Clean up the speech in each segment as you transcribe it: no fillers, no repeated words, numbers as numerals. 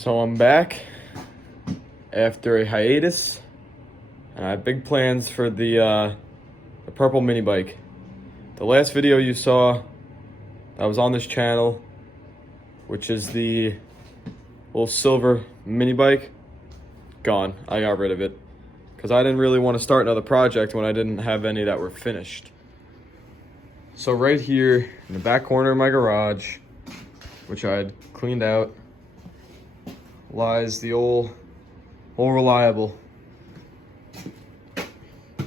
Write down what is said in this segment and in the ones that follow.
So I'm back after a hiatus, and I have big plans for the purple mini bike. The last video you saw that was on this channel, which is the little silver mini bike, gone. I got rid of it because I didn't really want to start another project when I didn't have any that were finished. So right here in the back corner of my garage, which I had cleaned out, lies the old Reliable.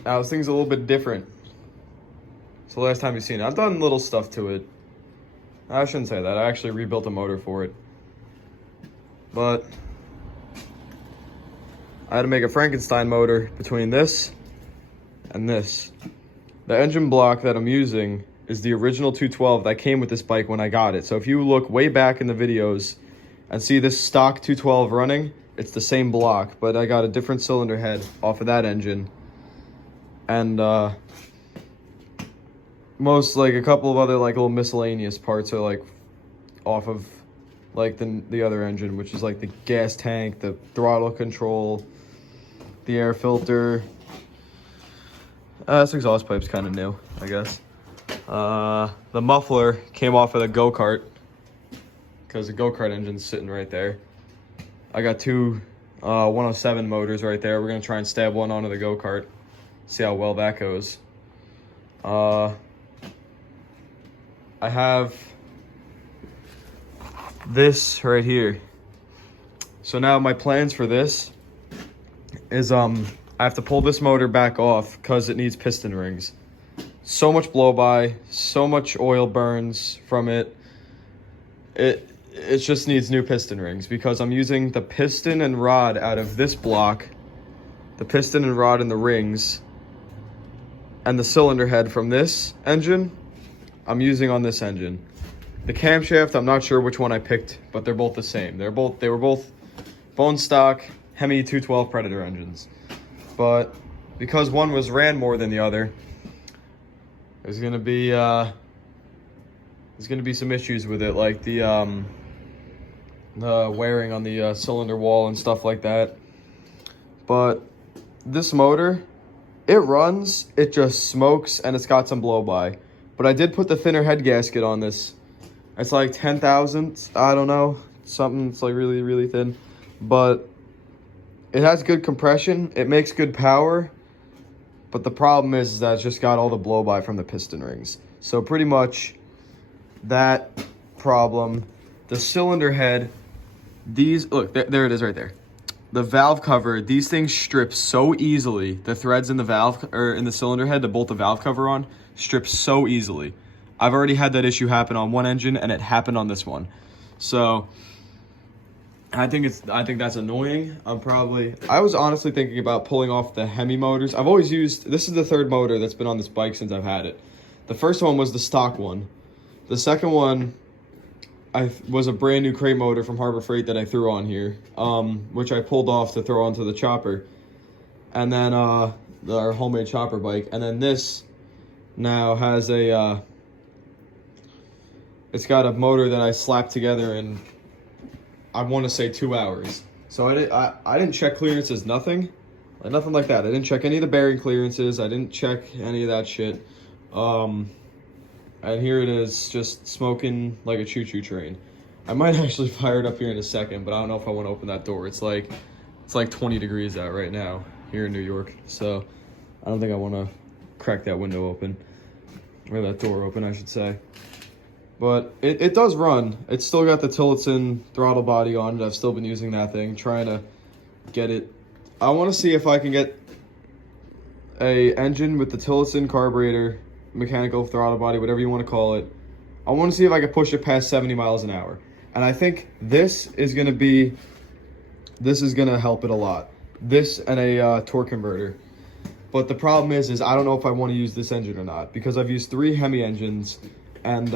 Now this thing's a little bit different. It's the last time you've seen it. I've done little stuff to it. I shouldn't say that. I actually rebuilt a motor for it. But I had to make a Frankenstein motor between this and this. The engine block that I'm using is the original 212 that came with this bike when I got it. So if you look way back in the videos and see this stock 212 running, it's the same block, but I got a different cylinder head off of that engine. And most, like, a couple of other, like, little miscellaneous parts are, like, off of, like, the other engine, which is, like, the gas tank, the throttle control, the air filter. This exhaust pipe's kind of new, I guess. The muffler came off of the go-kart because the go-kart engine's sitting right there. I got two 107 motors right there. We're gonna try and stab one onto the go-kart, see how well that goes. I have this right here. So now my plans for this is I have to pull this motor back off because it needs piston rings. So much blow by, so much oil burns from it. It just needs new piston rings because I'm using the piston and rod out of this block, the piston and rod and the rings, and the cylinder head from this engine I'm using on this engine. The camshaft, I'm not sure which one I picked, but they're both the same. They were both bone stock Hemi 212 Predator engines. But because one ran more than the other, there's gonna be some issues with it, like the wearing on the cylinder wall and stuff like that. But this motor, it runs, it just smokes, and it's got some blow by. But I did put the thinner head gasket on this. It's like 10 thousandths, I don't know, something. It's like really, really thin. But it has good compression, it makes good power. But the problem is that it's just got all the blow by from the piston rings. So pretty much that problem. The cylinder head, these, look, there it is right there. The valve cover, these things strip so easily. The threads in the valve, or in the cylinder head to bolt the valve cover on, strip so easily. I've already had that issue happen on one engine, and it happened on this one. So I think that's annoying. I was honestly thinking about pulling off the Hemi motors. I've always used, this is the third motor that's been on this bike since I've had it. The first one was the stock one. The second one was a brand new crate motor from Harbor Freight that I threw on here, which I pulled off to throw onto the chopper. And then our homemade chopper bike. And then this now has it's got a motor that I slapped together in, I want to say, 2 hours. So I didn't check clearances, nothing like that. I didn't check any of the bearing clearances. I didn't check any of that shit. And here it is, just smoking like a choo-choo train. I might actually fire it up here in a second, but I don't know if I want to open that door. It's like 20 degrees out right now here in New York. So I don't think I want to crack that window open, or that door open, I should say. But it does run. It's still got the Tillotson throttle body on it. I've still been using that thing, trying to get it. I want to see if I can get a engine with the Tillotson carburetor, mechanical throttle body, whatever you want to call it. I want to see if I can push it past 70 miles an hour. And I think this is going to help it a lot. This and a torque converter. But the problem is I don't know if I want to use this engine or not, because I've used 3 Hemi engines, and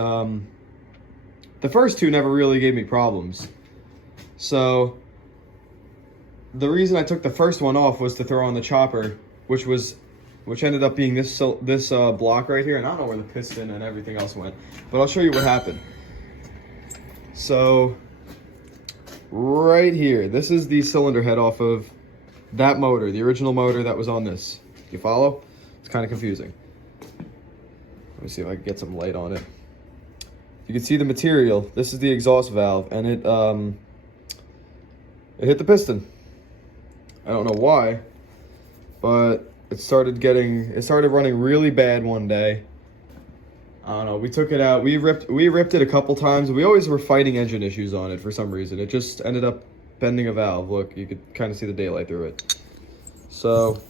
the first 2 never really gave me problems. So the reason I took the first one off was to throw on the chopper, which ended up being this block right here, and I don't know where the piston and everything else went, but I'll show you what happened. So right here. This is the cylinder head off of that motor, the original motor that was on this. You follow? It's kind of confusing. Let me see if I can get some light on it. You can see the material. This is the exhaust valve, and it hit the piston. I don't know why, but it started running really bad one day. I don't know. We took it out. We ripped it a couple times. We always were fighting engine issues on it for some reason. It just ended up bending a valve. Look, you could kind of see the daylight through it. So,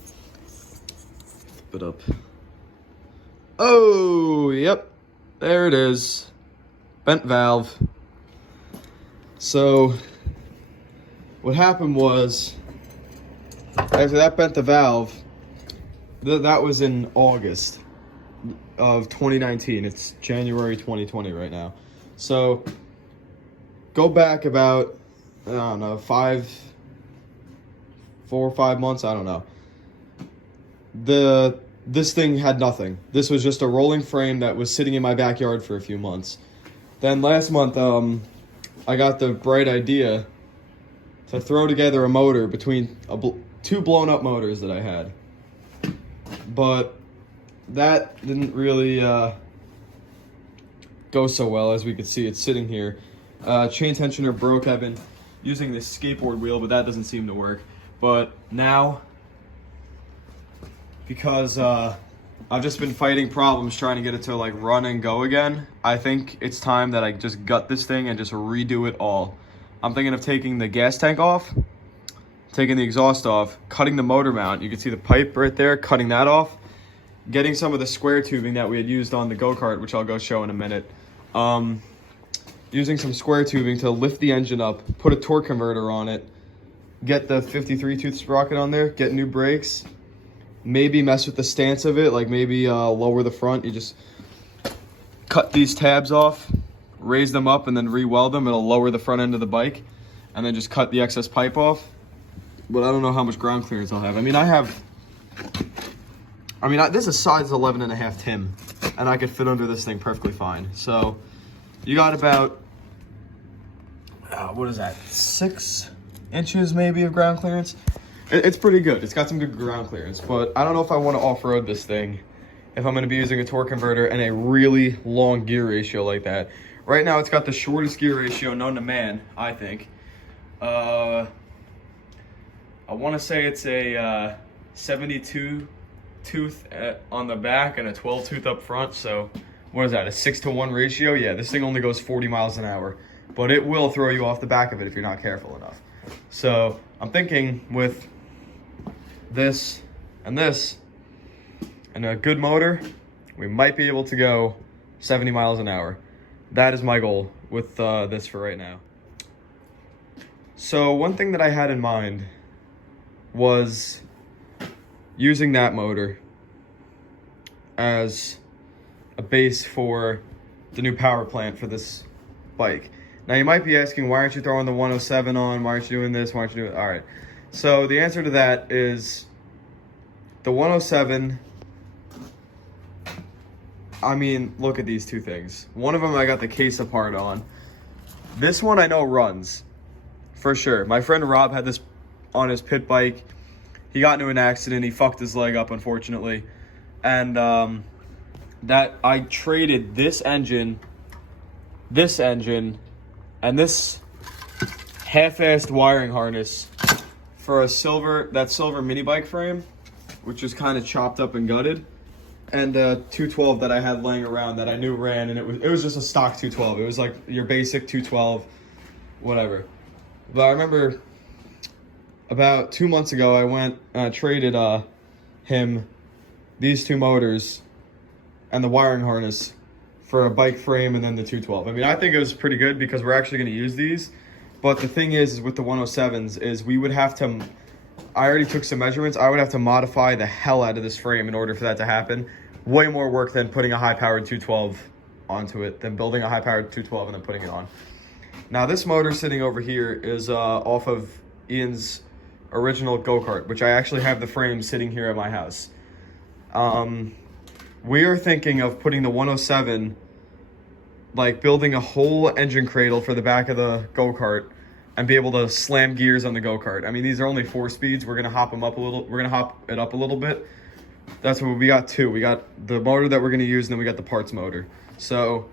flip it up. Oh, yep. There it is. Bent valve. So, what happened was, after that bent the valve, that was in August of 2019. It's January 2020 right now. So, go back about, I don't know, 4 or 5 months, I don't know. This thing had nothing. This was just a rolling frame that was sitting in my backyard for a few months. Then last month, I got the bright idea to throw together a motor between two blown up motors that I had. But that didn't really go so well. As we could see, it's sitting here. Chain tensioner broke. I've been using this skateboard wheel, but that doesn't seem to work. But now, because I've just been fighting problems trying to get it to like run and go again, I think it's time that I just gut this thing and just redo it all. I'm thinking of taking the gas tank off, taking the exhaust off, cutting the motor mount. You can see the pipe right there, cutting that off, getting some of the square tubing that we had used on the go-kart, which I'll go show in a minute. Using some square tubing to lift the engine up, put a torque converter on it, get the 53 tooth sprocket on there, get new brakes, maybe mess with the stance of it, like maybe lower the front. You just cut these tabs off, raise them up, and then re-weld them. It'll lower the front end of the bike, and then just cut the excess pipe off. But I don't know how much ground clearance I'll have. This is size 11.5 Tim, and I could fit under this thing perfectly fine. So you got about, what is that, 6 inches maybe of ground clearance? It's pretty good. It's got some good ground clearance, but I don't know if I want to off-road this thing if I'm going to be using a torque converter and a really long gear ratio like that. Right now, it's got the shortest gear ratio known to man, I think. I want to say it's a 72 tooth on the back and a 12 tooth up front. So what is that, a 6-to-1 ratio? Yeah, this thing only goes 40 miles an hour, but it will throw you off the back of it if you're not careful enough. So I'm thinking with this and a good motor, we might be able to go 70 miles an hour. That is my goal with this for right now. So one thing that I had in mind was using that motor as a base for the new power plant for this bike. Now you might be asking, why aren't you throwing the 107 on? Why aren't you doing this? Why aren't you doing it? All right. So the answer to that is the 107. Look at these two things. One of them I got the case apart on. This one I know runs for sure. My friend Rob had this on his pit bike. He got into an accident. He fucked his leg up, unfortunately. And that I traded this engine, and this half-assed wiring harness for that silver mini bike frame, which was kind of chopped up and gutted, and a 212 that I had laying around that I knew ran, and it was just a stock 212. It was like your basic 212, whatever. But I remember about 2 months ago, I went traded him these two motors and the wiring harness for a bike frame and then the 212. I think it was pretty good because we're actually going to use these. But the thing is with the 107s is we would have to, I already took some measurements. I would have to modify the hell out of this frame in order for that to happen. Way more work than putting a high-powered 212 onto it, than building a high-powered 212 and then putting it on. Now this motor sitting over here is off of Ian's original go-kart, which I actually have the frame sitting here at my house. We are thinking of putting the 107, like building a whole engine cradle for the back of the go-kart, and be able to slam gears on the go-kart. I mean, these are only 4 speeds. We're gonna hop it up a little bit. That's what we got. 2. We got the motor that we're gonna use, and then we got the parts motor. So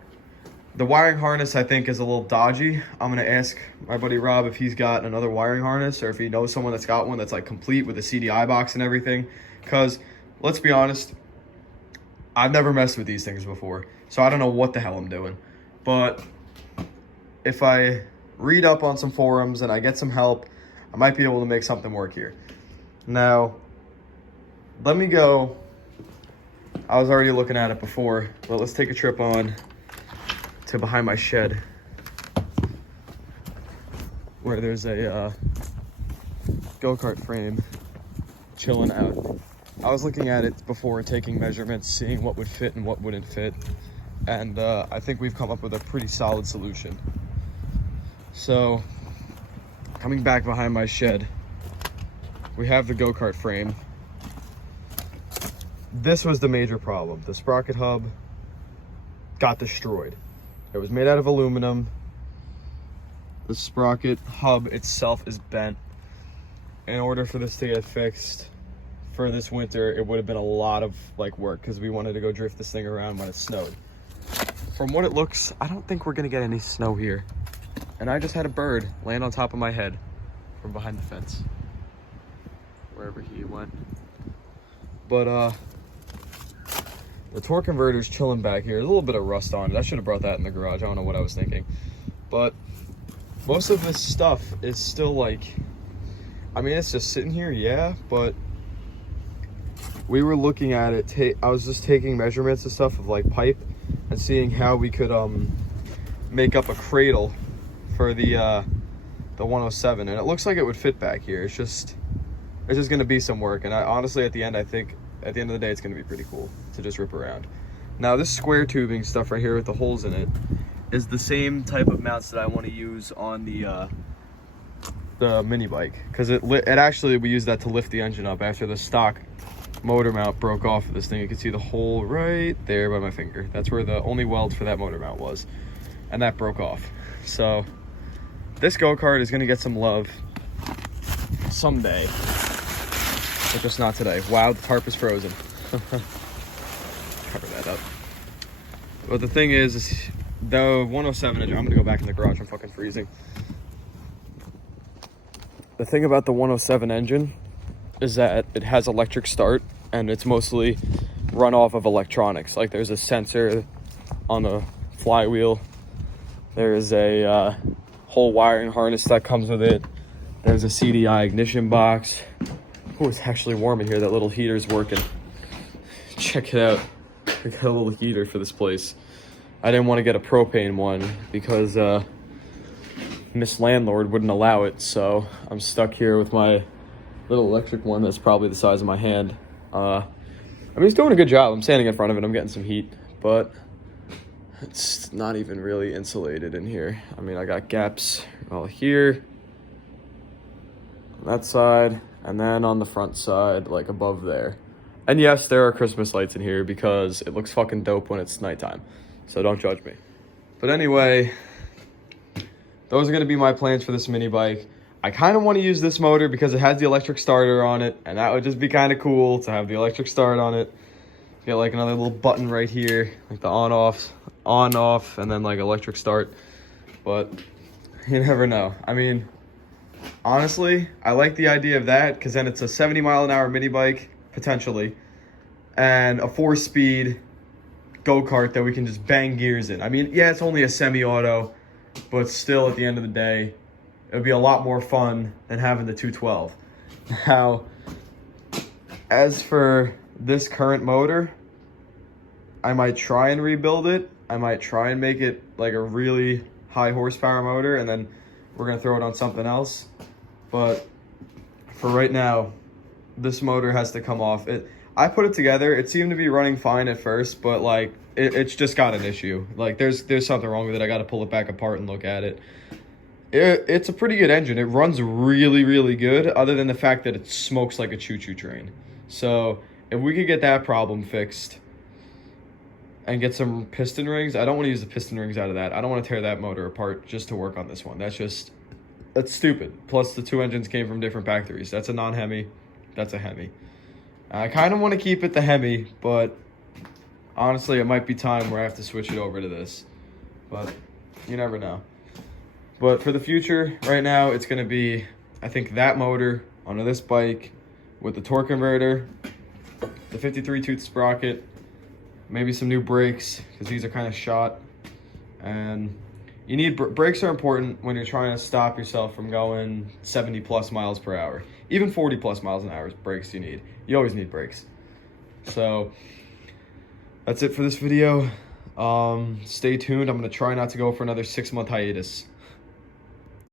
the wiring harness, I think, is a little dodgy. I'm gonna ask my buddy Rob if he's got another wiring harness, or if he knows someone that's got one that's like complete with a CDI box and everything. Because let's be honest, I've never messed with these things before, so I don't know what the hell I'm doing. But if I read up on some forums and I get some help, I might be able to make something work here. Now, let me go. I was already looking at it before, but let's take a trip on to behind my shed, where there's a go-kart frame chilling out. I was looking at it before, taking measurements, seeing what would fit and what wouldn't fit, and I think we've come up with a pretty solid solution. So, coming back behind my shed, we have the go-kart frame. This was the major problem. The sprocket hub got destroyed. It was made out of aluminum. The sprocket hub itself is bent. In order for this to get fixed for this winter, it would have been a lot of work, because we wanted to go drift this thing around when it snowed. From what it looks, I don't think we're gonna get any snow here. And I just had a bird land on top of my head from behind the fence, wherever he went. But the torque converter's chilling back here. There's a little bit of rust on it. I should have brought that in the garage. I don't know what I was thinking. But most of this stuff is still I mean, it's just sitting here, yeah, but we were looking at it. I was just taking measurements and stuff of pipe and seeing how we could make up a cradle for the 107, and it looks like it would fit back here. It's just gonna be some work, and I honestly, at the end of the day, it's gonna be pretty cool to just rip around. Now, this square tubing stuff right here with the holes in it is the same type of mounts that I want to use on the mini bike, because it actually, we use that to lift the engine up after the stock motor mount broke off of this thing. You can see the hole right there by my finger. That's where the only weld for that motor mount was, and that broke off. So this go-kart is gonna get some love someday, but just not today. Wow, the tarp is frozen. Cover that up. But the thing is the 107 engine, I'm gonna go back in the garage, I'm fucking freezing. The thing about the 107 engine is that it has electric start, and it's mostly run off of electronics. There's a sensor on the flywheel. There's a whole wiring harness that comes with it. There's a CDI ignition box. Oh, it's actually warm in here. That little heater's working. Check it out. I got a little heater for this place. I didn't want to get a propane one because Miss Landlord wouldn't allow it, so I'm stuck here with my little electric one that's probably the size of my hand. I mean, it's doing a good job. I'm standing in front of it. I'm getting some heat, but it's not even really insulated in here. I mean, I got gaps all here, on that side, and then on the front side, above there. And yes, there are Christmas lights in here because it looks fucking dope when it's nighttime. So don't judge me. But anyway, those are gonna be my plans for this mini bike. I kind of want to use this motor because it has the electric starter on it, and that would just be kind of cool to have the electric start on it. Get another little button right here, the on off, and then electric start. But you never know. I mean, honestly, I like the idea of that, because then it's a 70-mile-an-hour mini bike potentially, and a 4-speed go-kart that we can just bang gears in. I mean, yeah, it's only a semi-auto, but still, at the end of the day, it would be a lot more fun than having the 212. Now, as for this current motor, I might try and rebuild it. I might try and make it a really high horsepower motor, and then we're gonna throw it on something else. But for right now, this motor has to come off. I put it together. It seemed to be running fine at first, but it's just got an issue. There's something wrong with it. I got to pull it back apart and look at it. It's a pretty good engine. It runs really, really good, other than the fact that it smokes like a choo-choo train. So if we could get that problem fixed and get some piston rings, I don't want to use the piston rings out of that. I don't want to tear that motor apart just to work on this one. That's just That's stupid. Plus, the 2 engines came from different factories. That's a non-Hemi. That's a Hemi. I kind of want to keep it the Hemi, but honestly, it might be time where I have to switch it over to this. But you never know. But for the future, right now, it's going to be, I think, that motor onto this bike with the torque converter, the 53 tooth sprocket, maybe some new brakes, because these are kind of shot. And you need brakes are important when you're trying to stop yourself from going 70 plus miles per hour. Even 40 plus miles an hour is brakes you need. You always need brakes. So that's it for this video. Stay tuned. I'm going to try not to go for another 6-month hiatus.